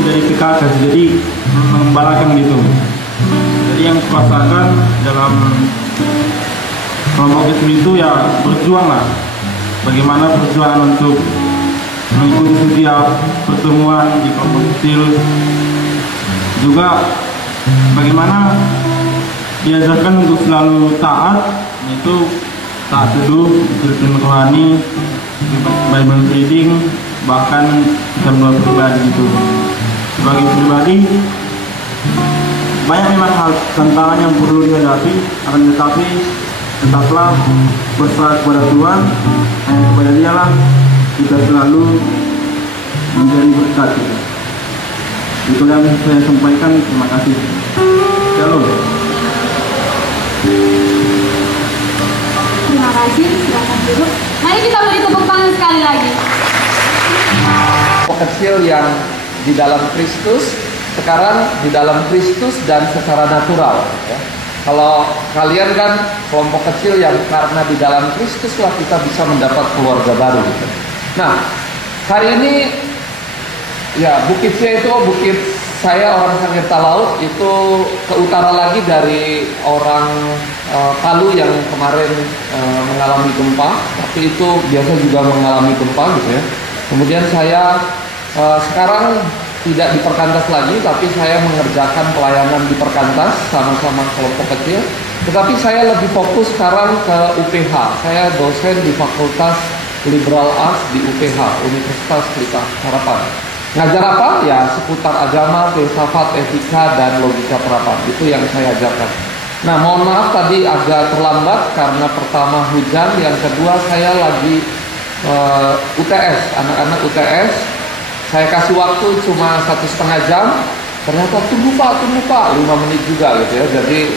menjadi PKK, jadi mengembalakan gitu. Jadi yang kuasakan dalam kelompok itu ya berjuang lah. Bagaimana perjuangan untuk mengikuti setiap pertemuan di kelompok kecil. Juga bagaimana diajarkan untuk selalu taat, yaitu taat teduh, disiplin rohani, Bible reading, bahkan kita berdoa pribadi itu. Sebagai pribadi, banyak memang hal tantangan yang perlu dihadapi, akan tetapi tetaplah berserah kepada Tuhan, hanya kepada Dialah kita selalu menjadi berkat. Itu yang saya sampaikan. Terima kasih. Shalom. Terima kasih, silakan duduk. Mari kita beri tepuk tangan sekali lagi. Kecil yang di dalam Kristus, sekarang di dalam Kristus dan secara natural ya. Kalau kalian kan kelompok kecil yang karena di dalam Kristus lah kita bisa mendapat keluarga baru gitu. Nah, hari ini ya bukitnya itu bukit saya orang Sangirta Laut itu ke utara lagi dari orang Palu yang kemarin mengalami gempa, tapi itu biasa juga mengalami gempa gitu ya. Kemudian saya sekarang tidak di Perkantas lagi, tapi saya mengerjakan pelayanan di Perkantas sama-sama kelompok kecil. Tetapi saya lebih fokus sekarang ke UPH. Saya dosen di Fakultas Liberal Arts di UPH, Universitas Pelita Harapan. Ngajar apa? Ya seputar agama, filsafat, etika, dan logika terapan. Itu yang saya ajarkan. Nah, mohon maaf tadi agak terlambat karena pertama hujan, yang kedua saya lagi UTS, anak-anak UTS. Saya kasih waktu cuma 1,5 jam. Ternyata tunggu pak, 5 menit juga gitu ya. Jadi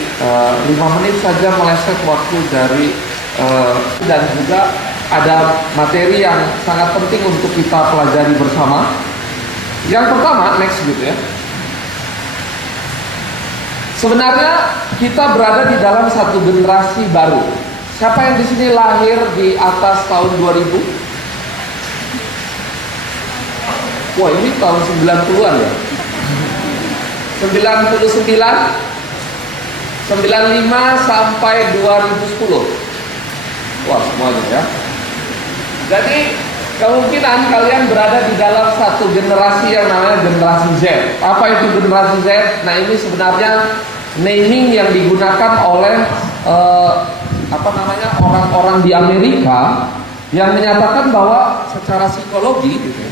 5 menit saja meleset waktu dari dan juga ada materi yang sangat penting untuk kita pelajari bersama. Yang pertama, next gitu ya. Sebenarnya kita berada di dalam satu generasi baru. Siapa yang di sini lahir di atas tahun 2000? Wah, ini tahun 90-an ya. 99, 95 sampai 2010. Wah, semuanya ya. Jadi kemungkinan kalian berada di dalam satu generasi yang namanya generasi Z. Apa itu generasi Z? Nah, ini sebenarnya naming yang digunakan oleh orang-orang di Amerika yang menyatakan bahwa secara psikologi gitu ya,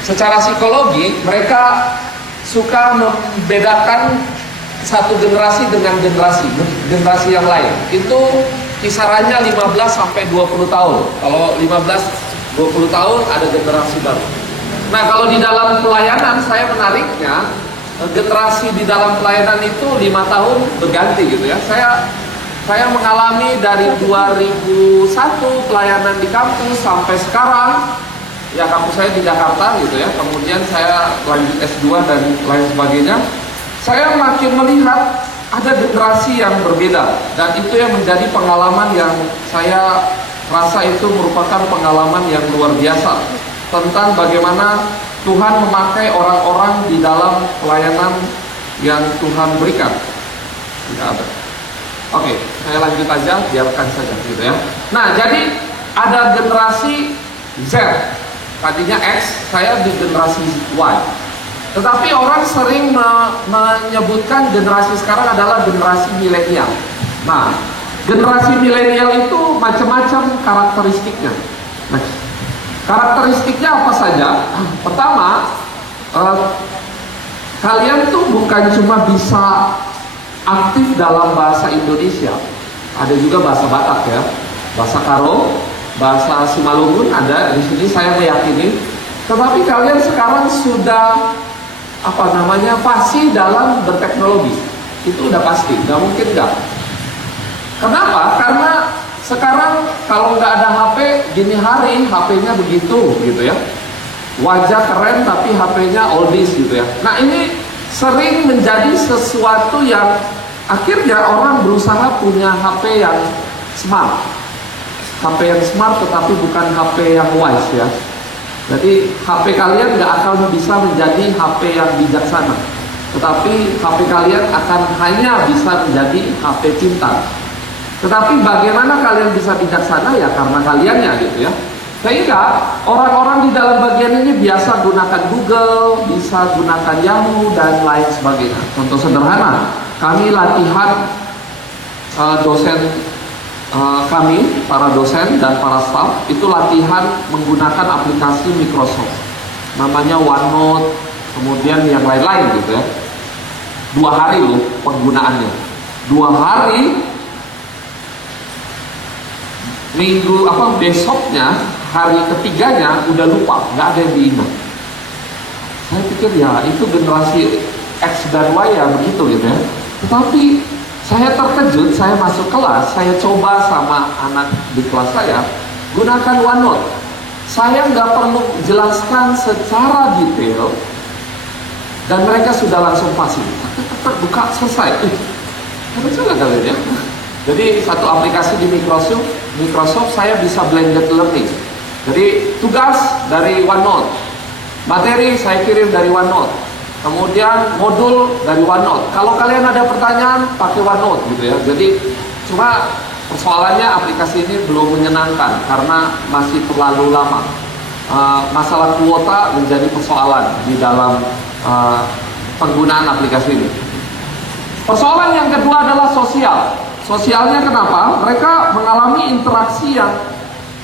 secara psikologi mereka suka membedakan satu generasi dengan generasi yang lain. Itu kisarannya 15 sampai 20 tahun. Kalau 15-20 tahun ada generasi baru. Nah, kalau di dalam pelayanan saya menariknya generasi di dalam pelayanan itu 5 tahun berganti gitu ya. Saya mengalami dari 2001 pelayanan di kampus sampai sekarang. Ya, kampus saya di Jakarta gitu ya. Kemudian saya lanjut S2 dan lain sebagainya. Saya makin melihat ada generasi yang berbeda, dan itu yang menjadi pengalaman yang saya rasa itu merupakan pengalaman yang luar biasa tentang bagaimana Tuhan memakai orang-orang di dalam pelayanan yang Tuhan berikan. Tidak ada. Oke, saya lanjut aja, biarkan saja gitu ya. Nah, jadi ada generasi Z. Tadinya X, saya di generasi Y. Tetapi orang sering menyebutkan generasi sekarang adalah generasi milenial. Nah, generasi milenial itu macam-macam karakteristiknya. Nah, karakteristiknya apa saja? Pertama, kalian tuh bukan cuma bisa aktif dalam bahasa Indonesia, ada juga bahasa Batak ya, bahasa Karo, bahasa Simalungun ada di sini, saya meyakini. Tetapi kalian sekarang sudah fasih dalam berteknologi. Itu udah pasti, nggak mungkin nggak. Kenapa? Karena sekarang kalau nggak ada HP, gini hari HP-nya begitu gitu ya. Wajah keren tapi HP-nya oldies gitu ya. Nah, ini sering menjadi sesuatu yang akhirnya orang berusaha punya HP yang smart. HP yang smart tetapi bukan HP yang wise ya. Jadi HP kalian nggak akan bisa menjadi HP yang bijaksana, tetapi HP kalian akan hanya bisa menjadi HP pintar. Tetapi bagaimana kalian bisa bijaksana? Ya karena kaliannya gitu ya. Sehingga orang-orang di dalam bagian ini biasa gunakan Google, bisa gunakan Yahoo dan lain sebagainya. Contoh sederhana, kami latihan dosen kami, para dosen dan para staff itu latihan menggunakan aplikasi Microsoft, namanya OneNote, kemudian yang lain-lain gitu ya. 2 hari loh penggunaannya, 2 hari. Besoknya, hari ketiganya udah lupa, nggak ada yang diingat. Saya pikir ya itu generasi X dan Y ya begitu gitu ya. Tetapi saya terkejut, saya masuk kelas, saya coba sama anak di kelas saya gunakan OneNote. Saya nggak perlu jelaskan secara detail dan mereka sudah langsung fasih. Buka, selesai. Betul kalian ya. Jadi satu aplikasi di Microsoft saya bisa blended learning. Jadi tugas dari OneNote, materi saya kirim dari OneNote, kemudian modul dari OneNote. Kalau kalian ada pertanyaan pakai OneNote gitu ya. Jadi cuma persoalannya aplikasi ini belum menyenangkan karena masih terlalu lama. Masalah kuota menjadi persoalan di dalam penggunaan aplikasi ini. Persoalan yang kedua adalah sosial. Sosialnya kenapa? Mereka mengalami interaksi yang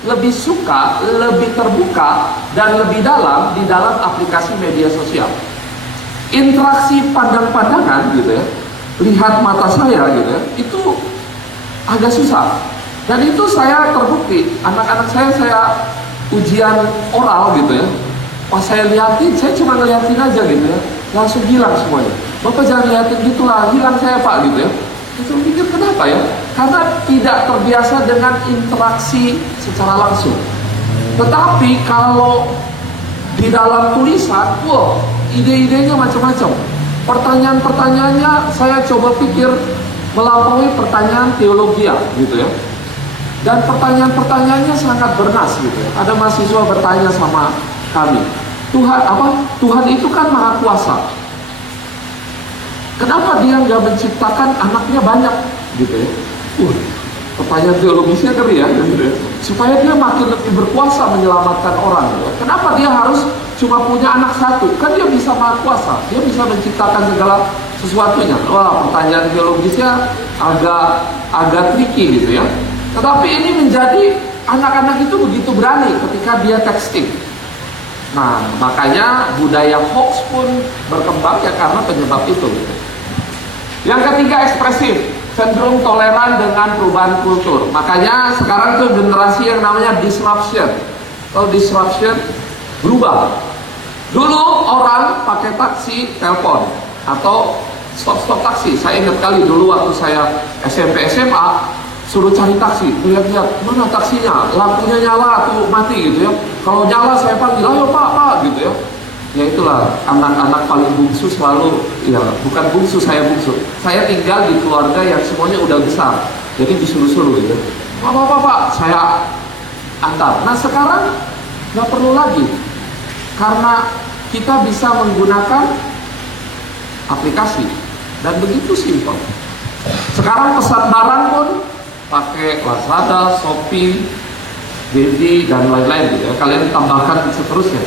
lebih suka, lebih terbuka, dan lebih dalam di dalam aplikasi media sosial. Interaksi pandang-pandangan gitu ya, lihat mata saya gitu ya, itu agak susah. Dan itu saya terbukti, anak-anak saya ujian oral gitu ya, pas saya lihatin, saya cuma ngeliatin aja gitu ya, langsung hilang semuanya. Bapak jangan lihatin gitulah, hilang saya Pak gitu ya. Itu pikir kenapa ya? Karena tidak terbiasa dengan interaksi secara langsung. Tetapi kalau di dalam tulisan, wah, ide-idenya macam-macam. Pertanyaan-pertanyaannya saya coba pikir melampaui pertanyaan teologi gitu ya. Dan pertanyaan-pertanyaannya sangat bernas gitu ya. Ada mahasiswa bertanya sama kami, Tuhan itu kan maha kuasa. Kenapa dia nggak menciptakan anaknya banyak gitu ya? Pertanyaan teologisnya ngeri ya, gitu ya. Supaya dia makin lebih berkuasa menyelamatkan orang gitu ya. Kenapa dia harus cuma punya anak satu? Kan dia bisa maha kuasa, dia bisa menciptakan segala sesuatunya. Wah, pertanyaan teologisnya agak tricky gitu ya. Tetapi ini menjadi anak-anak itu begitu berani ketika dia texting. Nah, makanya budaya hoax pun berkembang ya karena penyebab itu gitu. Yang ketiga, ekspresif, cenderung toleran dengan perubahan kultur. Makanya sekarang tuh generasi yang namanya disruption. Kalau disruption berubah. Dulu orang pakai taksi telepon atau stop taksi. Saya ingat kali dulu waktu saya SMP SMA suruh cari taksi, lihat-lihat mana taksinya, lampunya nyala atau mati gitu ya. Kalau nyala saya panggil, ayo Pak gitu ya. Ya itulah, anak-anak paling bungsu selalu, ya bukan bungsu, saya bungsu. Saya tinggal di keluarga yang semuanya udah besar, jadi disuruh-suruh gitu. Pak, saya antar. Nah sekarang nggak perlu lagi, karena kita bisa menggunakan aplikasi dan begitu simpel. Sekarang pesan barang pun pakai Lazada, Shopee, JD dan lain-lain gitu ya. Kalian tambahkan seterusnya.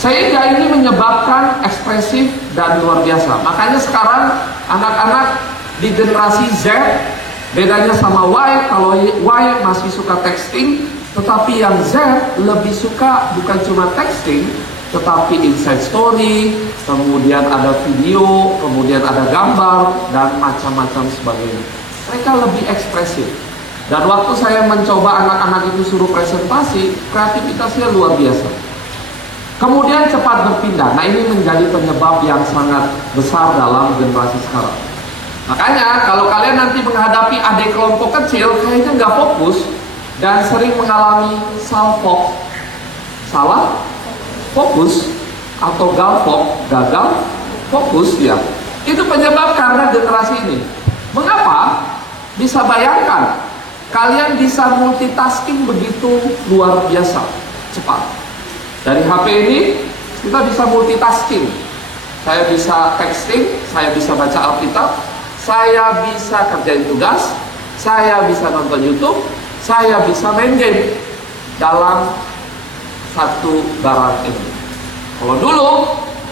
Sehingga ini menyebabkan ekspresif dan luar biasa. Makanya sekarang anak-anak di generasi Z bedanya sama Y. Kalau Y masih suka texting, tetapi yang Z lebih suka bukan cuma texting, tetapi inside story, kemudian ada video, kemudian ada gambar dan macam-macam sebagainya. Mereka lebih ekspresif. Dan waktu saya mencoba anak-anak itu suruh presentasi, kreativitasnya luar biasa. Kemudian cepat berpindah. Nah ini menjadi penyebab yang sangat besar dalam generasi sekarang. Makanya kalau kalian nanti menghadapi adik kelompok kecil, kayaknya nggak fokus dan sering mengalami salah fokus atau gagal fokus ya. Itu penyebab karena generasi ini. Mengapa? Bisa bayangkan, kalian bisa multitasking begitu luar biasa cepat. Dari HP ini kita bisa multitasking. Saya bisa texting, saya bisa baca Alkitab, saya bisa kerjain tugas, saya bisa nonton YouTube, saya bisa main game dalam satu barang ini. Kalau dulu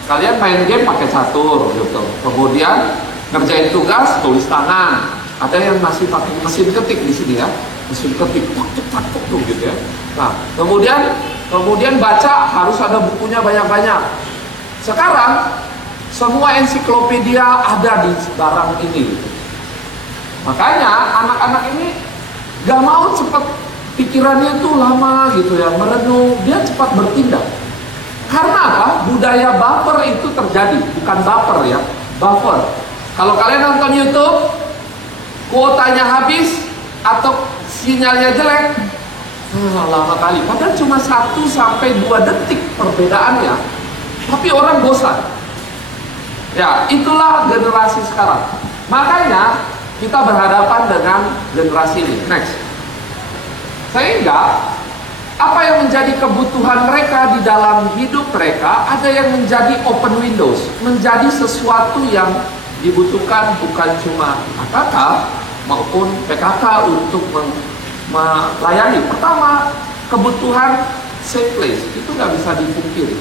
kalian main game pakai catur gitu, kemudian ngerjain tugas tulis tangan. Ada yang masih pakai mesin ketik di sini ya, mesin ketik tuh gitu ya. Nah, kemudian baca harus ada bukunya banyak-banyak. Sekarang semua ensiklopedia ada di barang ini. Makanya anak-anak ini gak mau cepat, pikirannya tuh lama gitu ya, merenung, dia cepat bertindak. Karena apa? Budaya baper itu terjadi, bukan baper ya, baper. Kalau kalian nonton YouTube, kuotanya habis atau sinyalnya jelek, lama kali. Padahal cuma 1-2 detik perbedaannya, tapi orang bosan. Ya, itulah generasi sekarang. Makanya kita berhadapan dengan generasi ini. Next. Sehingga apa yang menjadi kebutuhan mereka di dalam hidup mereka, ada yang menjadi open windows, menjadi sesuatu yang dibutuhkan bukan cuma AKK maupun PKK untuk melayani. Pertama, kebutuhan safe place itu nggak bisa dipungkiri.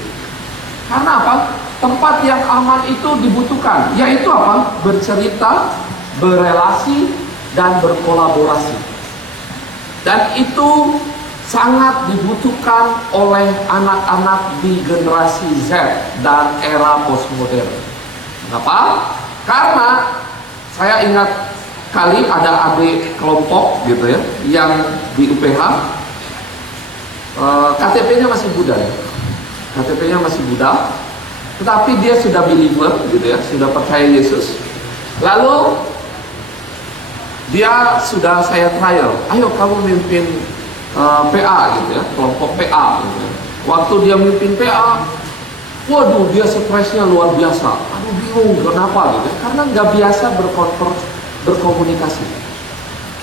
Karena apa? Tempat yang aman itu dibutuhkan, yaitu apa? Bercerita, berelasi, dan berkolaborasi. Dan itu sangat dibutuhkan oleh anak-anak di generasi Z dan era postmodern. Kenapa? Karena saya ingat kali ada adik kelompok gitu ya, yang di UPH KTP-nya masih Buddha ya. KTP-nya masih Buddha, tetapi dia sudah believer gitu ya, sudah percaya Yesus. Lalu dia sudah saya trial, ayo kamu mimpin PA gitu ya, kelompok PA gitu ya. Waktu dia mimpin PA, waduh dia stresnya luar biasa. Aduh bingung kenapa gitu ya, karena nggak biasa berkomunikasi.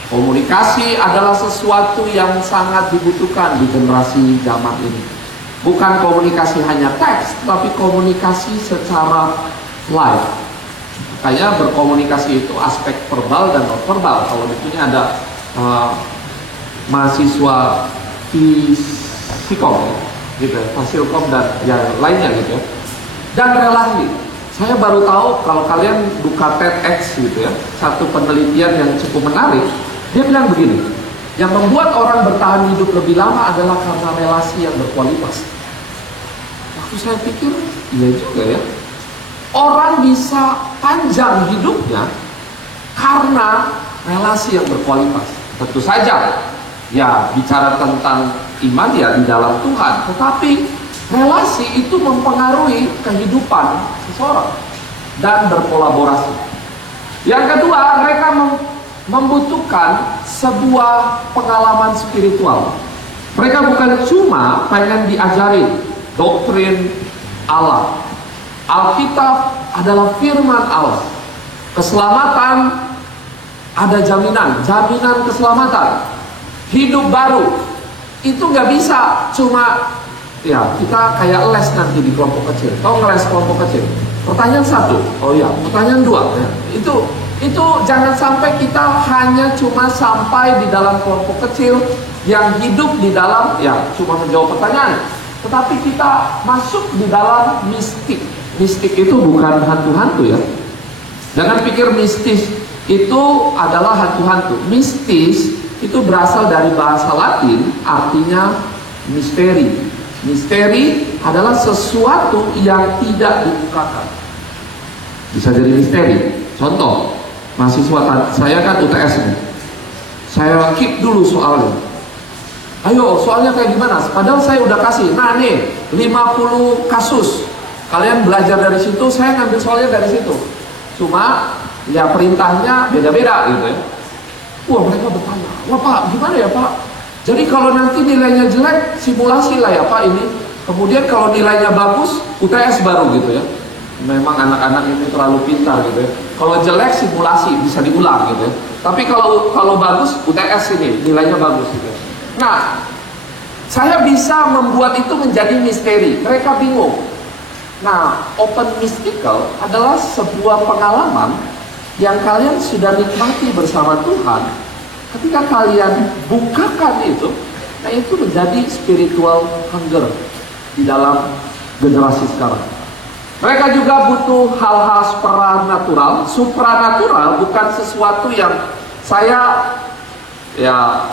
Komunikasi adalah sesuatu yang sangat dibutuhkan di generasi zaman ini. Bukan komunikasi hanya teks, tapi komunikasi secara live. Makanya berkomunikasi itu aspek verbal dan non verbal. Kalau di sini ada mahasiswa Fikom gitu ya, Fasilkom dan yang lainnya gitu ya. Dan relasi. Saya baru tahu kalau kalian buka TEDx gitu ya, satu penelitian yang cukup menarik. Dia bilang begini, yang membuat orang bertahan hidup lebih lama adalah karena relasi yang berkualitas. Waktu saya pikir, iya juga ya. Orang bisa panjang hidupnya karena relasi yang berkualitas. Tentu saja, ya bicara tentang iman ya di dalam Tuhan. Tetapi relasi itu mempengaruhi kehidupan seseorang dan berkolaborasi. Yang kedua, mereka membutuhkan sebuah pengalaman spiritual. Mereka bukan cuma pengen diajarin doktrin Allah. Alkitab adalah firman Allah. Keselamatan ada jaminan keselamatan. Hidup baru itu nggak bisa cuma ya kita kayak les nanti di kelompok kecil. Tahu ngeles kelompok kecil? Pertanyaan 1, oh ya, pertanyaan 2 ya. Itu jangan sampai kita hanya cuma sampai di dalam kelompok kecil yang hidup di dalam ya cuma menjawab pertanyaan, tetapi kita masuk di dalam mistik. Mistik itu bukan hantu-hantu ya. Jangan pikir mistis itu adalah hantu-hantu. Mistis itu berasal dari bahasa Latin, artinya misteri. Misteri adalah sesuatu yang tidak dibukakan. Bisa jadi misteri. Contoh, mahasiswa saya kan UTS nih. Saya keep dulu soalnya. Ayo, soalnya kayak gimana? Padahal saya udah kasih. Nah nih, 50 kasus. Kalian belajar dari situ, saya ngambil soalnya dari situ. Cuma, ya perintahnya beda-beda gitu ya. Wah, mereka bertanya, wah Pak, gimana ya Pak? Jadi kalau nanti nilainya jelek, simulasi lah ya Pak ini. Kemudian kalau nilainya bagus, UTS baru gitu ya. Memang anak-anak ini terlalu pintar gitu ya. Kalau jelek simulasi bisa diulang gitu ya. Tapi kalau bagus UTS ini nilainya bagus gitu ya. Nah, Saya bisa membuat itu menjadi misteri. Mereka bingung. Nah, open mystical adalah sebuah pengalaman yang kalian sudah nikmati bersama Tuhan. Ketika kalian bukakan itu, nah itu menjadi spiritual hunger di dalam generasi sekarang. Mereka juga butuh hal-hal supranatural, bukan sesuatu yang saya, ya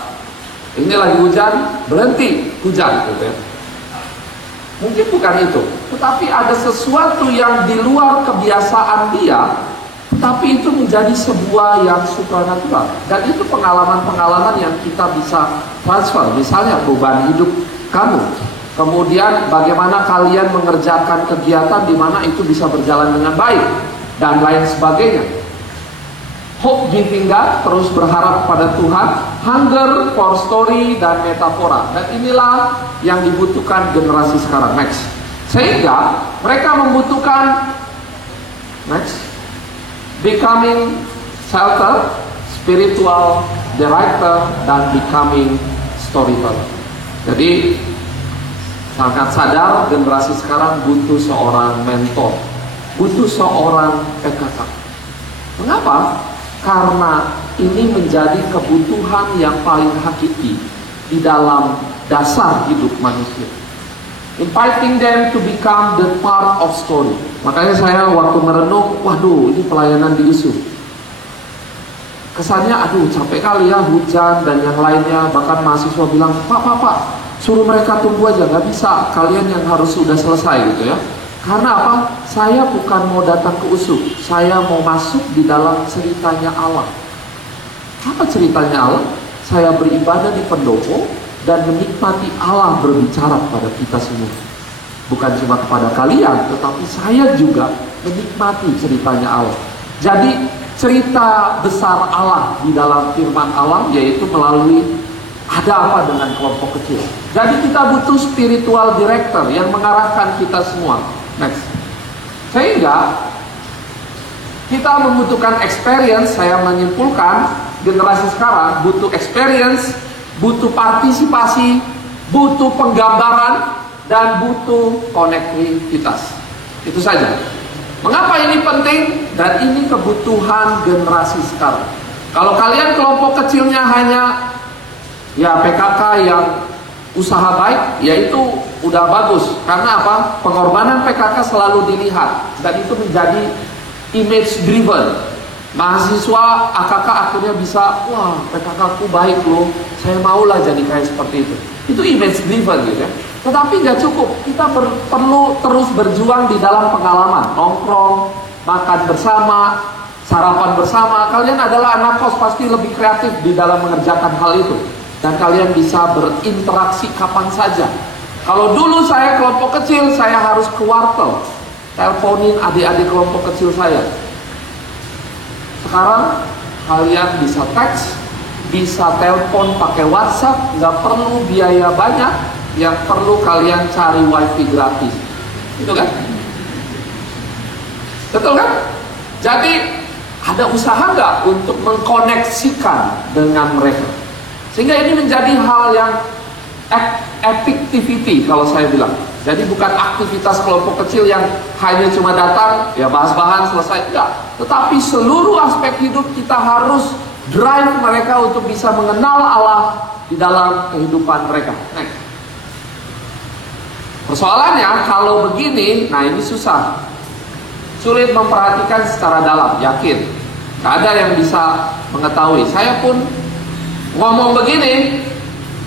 ini lagi hujan, berhenti hujan gitu ya. Mungkin bukan itu, tetapi ada sesuatu yang di luar kebiasaan dia, tapi itu menjadi sebuah yang supranatural. Dan itu pengalaman-pengalaman yang kita bisa transfer. Misalnya beban hidup kamu, kemudian bagaimana kalian mengerjakan kegiatan di mana itu bisa berjalan dengan baik, dan lain sebagainya. Hope giving God, terus berharap pada Tuhan, hunger for story dan metafora. Dan inilah yang dibutuhkan generasi sekarang. Next. Sehingga mereka membutuhkan becoming shelter, spiritual director, dan becoming storyteller. Jadi sangat sadar generasi sekarang butuh seorang mentor, butuh seorang PKK. Mengapa? Karena ini menjadi kebutuhan yang paling hakiki di dalam dasar hidup manusia. Inviting them to become the part of story. Makanya saya waktu merenung, waduh ini pelayanan di ISU. Kesannya aduh capek kali ya, hujan dan yang lainnya. Bahkan mahasiswa bilang, Pak, suruh mereka tunggu aja, gak bisa, kalian yang harus sudah selesai gitu ya. Karena apa? Saya bukan mau datang ke USU, saya mau masuk di dalam ceritanya Allah. Apa ceritanya Allah? Saya beribadah di pendopo dan menikmati Allah berbicara kepada kita semua. Bukan cuma kepada kalian, tetapi saya juga menikmati ceritanya Allah. Jadi cerita besar Allah di dalam firman Allah, yaitu melalui ada apa dengan kelompok kecil. Jadi kita butuh spiritual director yang mengarahkan kita semua. Next. Sehingga kita membutuhkan experience. Saya menyimpulkan generasi sekarang butuh experience, butuh partisipasi, butuh penggambaran, dan butuh konektivitas. Itu saja. Mengapa ini penting? Dan ini kebutuhan generasi sekarang. Kalau kalian kelompok kecilnya hanya ya PKK yang usaha baik, yaitu udah bagus. Karena apa? Pengorbanan PKK selalu dilihat, dan itu menjadi image driven. Mahasiswa AKK akhirnya bisa, wah PKK ku baik loh, saya maulah jadi kayak seperti itu. Itu image driven gitu ya. Tetapi gak cukup, kita perlu terus berjuang di dalam pengalaman. Nongkrong, makan bersama, sarapan bersama. Kalian adalah anak kos, pasti lebih kreatif di dalam mengerjakan hal itu. Dan kalian bisa berinteraksi kapan saja. Kalau dulu saya kelompok kecil, saya harus ke wartel, teleponin adik-adik kelompok kecil saya. Sekarang kalian bisa teks, bisa telepon pakai WhatsApp, nggak perlu biaya banyak. Yang perlu kalian cari wifi gratis. Itu kan? Betul kan? Jadi ada usaha nggak untuk mengkoneksikan dengan mereka? Sehingga ini menjadi hal yang activity kalau saya bilang. Jadi bukan aktivitas kelompok kecil yang hanya cuma datang, ya bahas-bahas selesai. Enggak. Tetapi seluruh aspek hidup kita harus drive mereka untuk bisa mengenal Allah di dalam kehidupan mereka. Next. Persoalannya kalau begini, nah ini susah. Sulit memperhatikan secara dalam, yakin. Gak ada yang bisa mengetahui. Saya pun ngomong begini,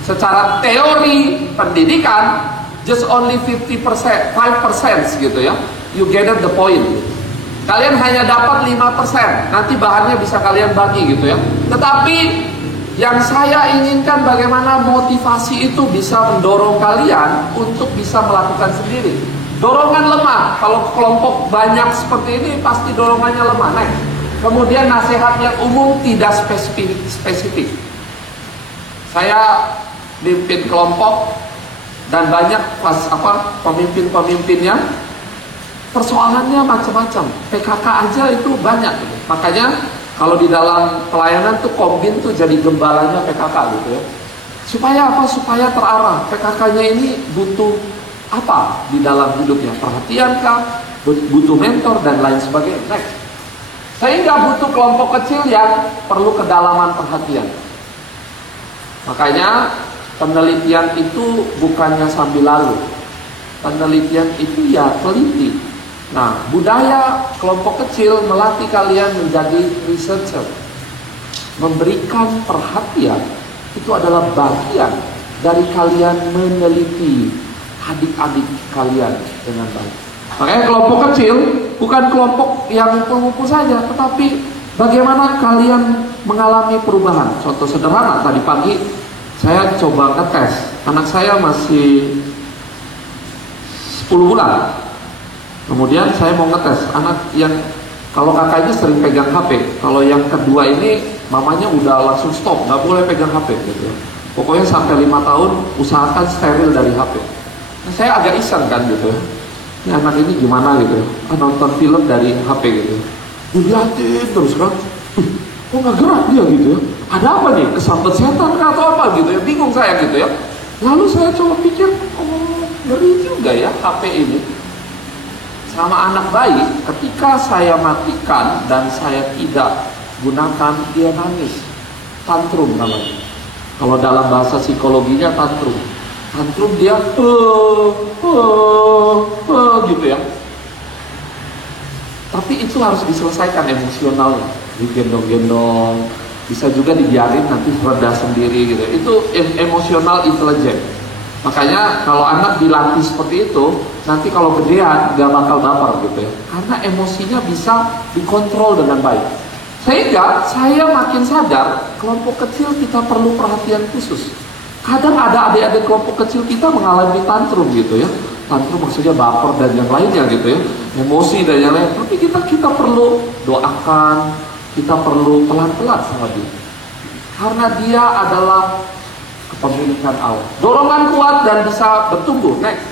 secara teori pendidikan, just only 5% gitu ya. You gather the point. Kalian hanya dapat 5%, nanti bahannya bisa kalian bagi gitu ya. Tetapi yang saya inginkan bagaimana motivasi itu bisa mendorong kalian untuk bisa melakukan sendiri. Dorongan lemah, kalau kelompok banyak seperti ini pasti dorongannya lemah. Nah, kemudian nasihat yang umum tidak spesifik. Saya pimpin kelompok dan banyak pemimpin-pemimpinnya, persoalannya macam-macam. PKK aja itu banyak gitu. Makanya kalau di dalam pelayanan tuh kombin tuh jadi gembalanya PKK gitu ya. Supaya apa? Supaya terarah. PKK-nya ini butuh apa di dalam hidupnya? Perhatian kah? Butuh mentor dan lain sebagainya. Next. Sehingga butuh kelompok kecil yang perlu kedalaman perhatian. Makanya penelitian itu bukannya sambil lalu. Penelitian itu ya teliti. Nah, budaya kelompok kecil melatih kalian menjadi researcher. Memberikan perhatian itu adalah bagian dari kalian meneliti adik-adik kalian dengan baik. Makanya kelompok kecil bukan kelompok yang ngumpul-ngumpul saja, tetapi bagaimana kalian mengalami perubahan. Contoh sederhana, tadi pagi saya coba ngetes. Anak saya masih 10 bulan. Kemudian saya mau ngetes anak yang kalau kakaknya sering pegang HP, kalau yang kedua ini mamanya udah langsung stop, nggak boleh pegang HP gitu. Pokoknya sampai 5 tahun usahakan steril dari HP. Nah, saya agak iseng kan gitu. Ini anak ini gimana gitu, nonton film dari HP gitu. Dilihatin terus kan, kok nggak gerak dia gitu ya? Ada apa nih? Kesambet setan atau apa gitu ya? Bingung saya gitu ya. Lalu saya coba pikir, oh ngeri juga ya HP ini. Sama anak bayi, ketika saya matikan dan saya tidak gunakan, dia nangis. Tantrum namanya. Kalau dalam bahasa psikologinya tantrum. Tantrum dia gitu ya. Tapi itu harus diselesaikan emosionalnya. Digendong-gendong, bisa juga dibiarin nanti reda sendiri gitu. Itu emosional intelligence. Makanya kalau anak dilatih seperti itu, nanti kalau gedean gak bakal baper gitu ya. Karena emosinya bisa dikontrol dengan baik. Sehingga saya makin sadar kelompok kecil kita perlu perhatian khusus. Kadang ada adik-adik kelompok kecil kita mengalami tantrum gitu ya. Tantrum maksudnya baper dan yang lainnya gitu ya. Emosi dan yang lain. Tapi kita perlu doakan, kita perlu pelan-pelan sama dia. Karena dia adalah kepemilikan Allah. Dorongan kuat dan bisa bertumbuh. Next.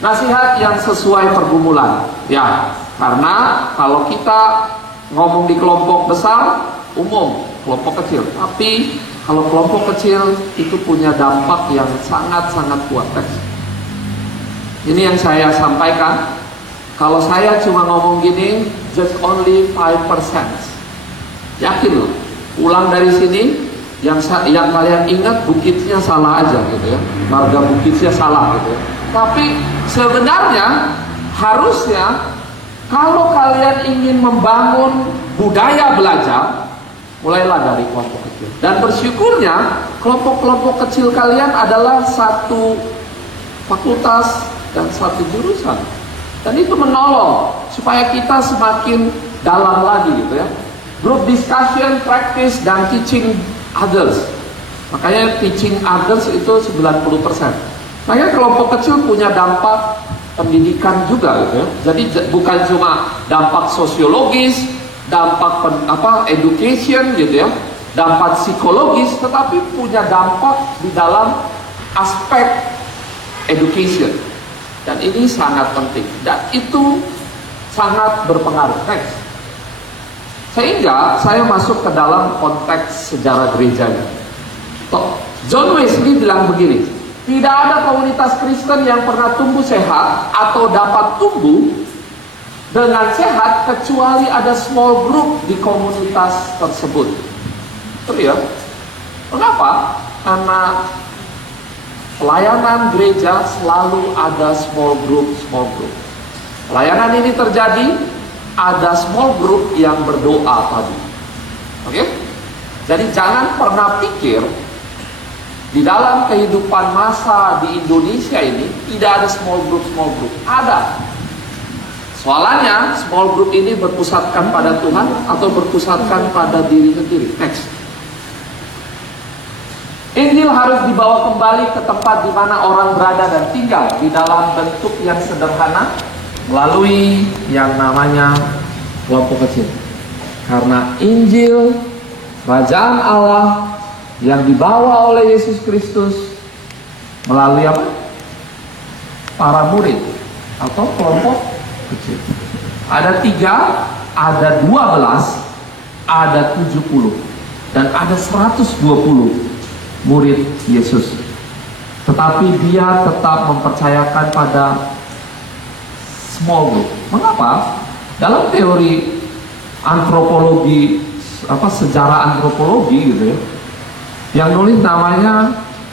Nasihat yang sesuai pergumulan. Ya, karena kalau kita ngomong di kelompok besar, umum, kelompok kecil. Tapi kalau kelompok kecil itu punya dampak yang sangat-sangat kuat. Next. Ini yang saya sampaikan. Kalau saya cuma ngomong gini, just only 5%. Yakin loh, pulang dari sini yang kalian ingat bukitnya salah aja gitu ya, marga bukitnya salah gitu ya. Tapi sebenarnya harusnya kalau kalian ingin membangun budaya belajar, mulailah dari kelompok kecil. Dan bersyukurnya kelompok-kelompok kecil kalian adalah satu fakultas dan satu jurusan. Dan itu menolong supaya kita semakin dalam lagi gitu ya. Group discussion, practice, dan teaching others. Makanya teaching others itu 90%. Makanya kelompok kecil punya dampak pendidikan juga gitu ya. Jadi bukan cuma dampak sosiologis, dampak education gitu ya, dampak psikologis, tetapi punya dampak di dalam aspek education. Dan ini sangat penting dan itu sangat berpengaruh. Next. Sehingga saya masuk ke dalam konteks sejarah gerejanya. John Wesley bilang begini, tidak ada komunitas Kristen yang pernah tumbuh sehat atau dapat tumbuh dengan sehat kecuali ada small group di komunitas tersebut. Betul ya? Kenapa? Karena pelayanan gereja selalu ada small group. Pelayanan ini terjadi, ada small group yang berdoa tadi. Oke? Jadi jangan pernah pikir di dalam kehidupan masa di Indonesia ini tidak ada small group. Ada. Soalannya, small group ini berpusatkan pada Tuhan atau berpusatkan pada diri sendiri. Next. Injil harus dibawa kembali ke tempat di mana orang berada dan tinggal di dalam bentuk yang sederhana melalui yang namanya kelompok kecil. Karena Injil Kerajaan Allah yang dibawa oleh Yesus Kristus melalui apa? Para murid atau kelompok kecil. Ada 3, ada 12, ada 70 dan ada 120. murid Yesus. Tetapi dia tetap mempercayakan pada small group. Mengapa? Dalam teori antropologi, sejarah antropologi gitu ya, yang nulis namanya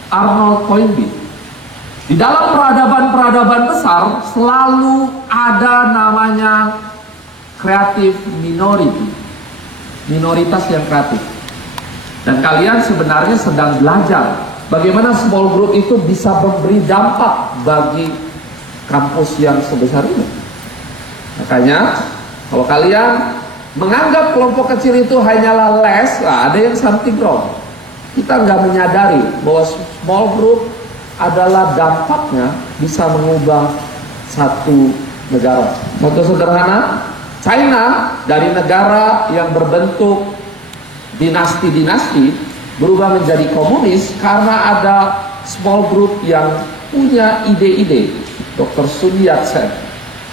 Arnold Toynbee. Di dalam peradaban-peradaban besar selalu ada namanya creative minority, minoritas yang kreatif. Dan kalian sebenarnya sedang belajar bagaimana small group itu bisa memberi dampak bagi kampus yang sebesar ini. Makanya kalau kalian menganggap kelompok kecil itu hanyalah les, ada yang something wrong. Kita nggak menyadari bahwa small group adalah dampaknya bisa mengubah satu negara. Contoh sederhana, China dari negara yang berbentuk dinasti-dinasti berubah menjadi komunis karena ada small group yang punya ide-ide. Dr. Sun Yat-sen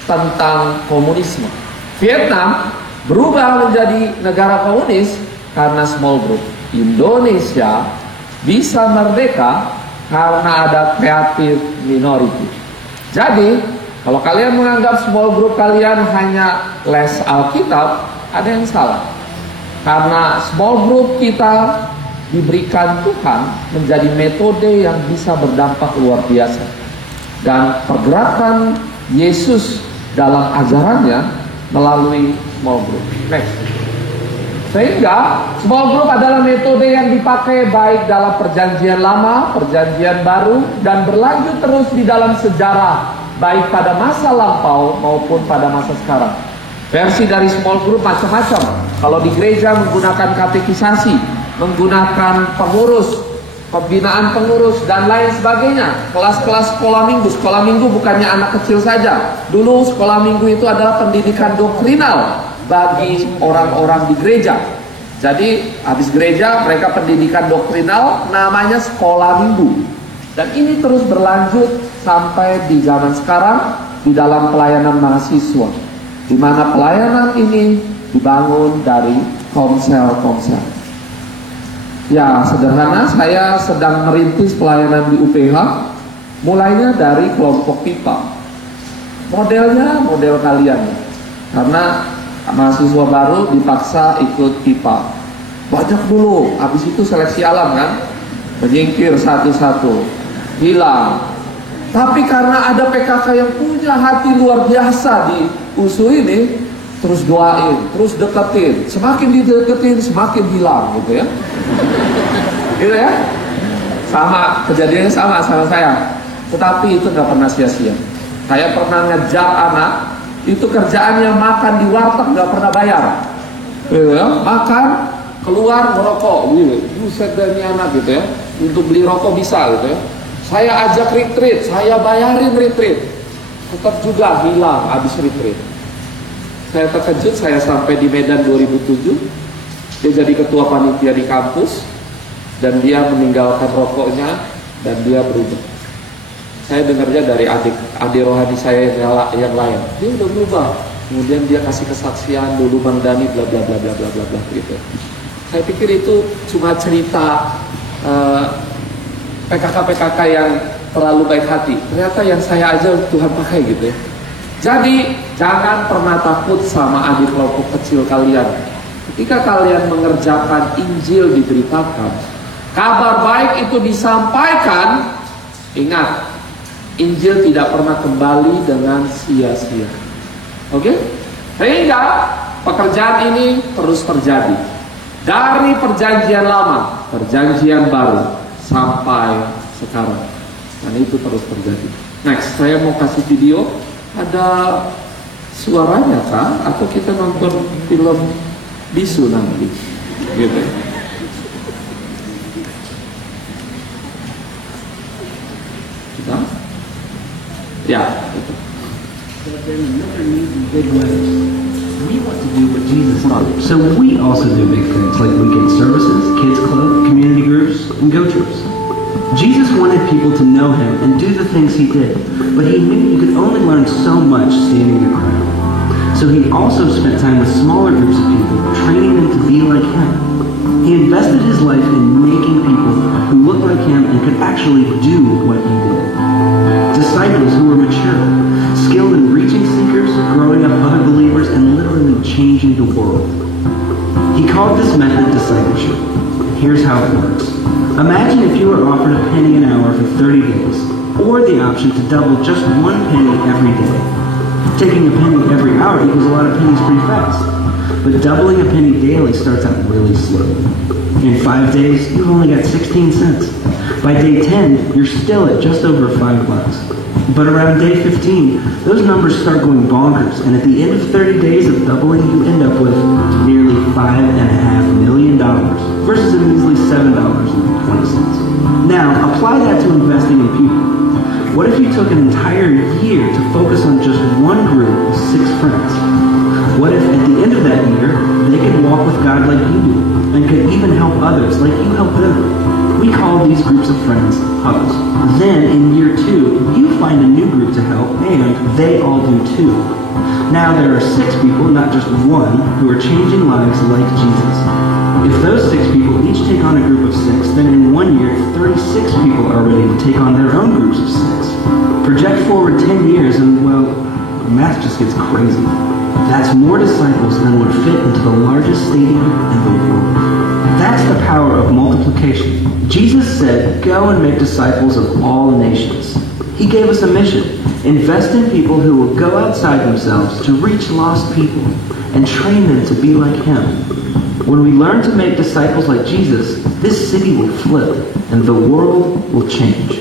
tentang komunisme. Vietnam berubah menjadi negara komunis karena small group. Indonesia bisa merdeka karena ada creative minority. Jadi, kalau kalian menganggap small group kalian hanya les Alkitab, ada yang salah. Karena small group kita diberikan Tuhan menjadi metode yang bisa berdampak luar biasa. Dan pergerakan Yesus dalam ajarannya melalui small group. Next. Sehingga small group adalah metode yang dipakai baik dalam perjanjian lama, perjanjian baru, dan berlanjut terus di dalam sejarah, baik pada masa lampau maupun pada masa sekarang. Versi dari small group macam-macam. Kalau di gereja menggunakan katekisasi, menggunakan pengurus, pembinaan pengurus, dan lain sebagainya. Kelas-kelas sekolah minggu bukannya anak kecil saja. Dulu sekolah minggu itu adalah pendidikan doktrinal bagi orang-orang di gereja. Jadi habis gereja mereka pendidikan doktrinal, namanya sekolah minggu. Dan ini terus berlanjut sampai di zaman sekarang di dalam pelayanan mahasiswa, di mana pelayanan ini dibangun dari komsel-komsel. Ya, sederhana, saya sedang merintis pelayanan di UPH, mulainya dari kelompok pipa. Modelnya model kalian, karena mahasiswa baru dipaksa ikut pipa. Banyak dulu, habis itu seleksi alam kan, menyingkir satu-satu, hilang. Tapi karena ada PKK yang punya hati luar biasa di USU ini, terus doain, terus deketin, semakin dideketin semakin hilang gitu ya. Gitu ya. Sama, kejadiannya sama saya. Tetapi itu gak pernah sia-sia. Saya pernah ngejar anak, itu kerjaannya makan di warteg gak pernah bayar. Gitu ya. Makan, keluar merokok gitu. Buset dari anak gitu ya. Untuk beli rokok bisa gitu ya. Saya ajak retreat, saya bayarin retreat, tetap juga hilang habis retreat. Saya terkejut, saya sampai di Medan 2007. Dia jadi ketua panitia di kampus, dan dia meninggalkan rokoknya, dan dia berubah. Saya dengarnya dari adik rohani saya yang lain. Dia udah berubah. Kemudian dia kasih kesaksian, dulu Bang Dani bla bla bla bla bla bla bla gitu. Saya pikir itu cuma cerita PKK yang terlalu baik hati. Ternyata yang saya aja Tuhan pakai gitu ya. Jadi jangan pernah takut sama adik kelompok kecil kalian. Ketika kalian mengerjakan Injil diberitakan, kabar baik itu disampaikan, ingat, Injil tidak pernah kembali dengan sia-sia. Oke? Sehingga pekerjaan ini terus terjadi. Dari perjanjian lama, perjanjian baru, sampai sekarang. Dan itu terus terjadi. Next, saya mau kasih video. Ada suaranya kah? Atau kita nonton film bisu nanti? Gitu. Kita? Ya. Gitu. We want to do what Jesus did. So we also do big things like weekend services, kids club, community groups, and go trips. Jesus wanted people to know him and do the things he did, but he knew you could only learn so much standing in a crowd. So he also spent time with smaller groups of people, training them to be like him. He invested his life in making people who look like could actually do what he did. Disciples who were mature, skilled in reaching seekers, growing up other believers, and literally changing the world. He called this method discipleship. Here's how it works. Imagine if you were offered a penny an hour for 30 days, or the option to double just 1 penny every day. Taking a penny every hour equals a lot of pennies pretty fast, but doubling a penny daily starts out really slow. In 5 days, you've only got 16 cents. By day 10, you're still at just over $5. But around day 15, those numbers start going bonkers, and at the end of 30 days of doubling, you end up with nearly $5.5 million versus a measly $7.20. Now, apply that to investing in people. What if you took an entire year to focus on just one group of 6 friends? What if at the end of that year, they could walk with God like you do, and could even help others like you help them? We call these groups of friends hubs. Then, in year 2, you find a new group to help, and they all do too. Now there are 6 people, not just one, who are changing lives like Jesus. If those 6 people each take on a group of 6, then in 1 year, 36 people are ready to take on their own groups of 6. Project forward 10 years and, well, the math just gets crazy. That's more disciples than would fit into the largest stadium in the world. That's the power of multiplication. Jesus said, "Go and make disciples of all nations." He gave us a mission. Invest in people who will go outside themselves to reach lost people and train them to be like him. When we learn to make disciples like Jesus, this city will flip and the world will change.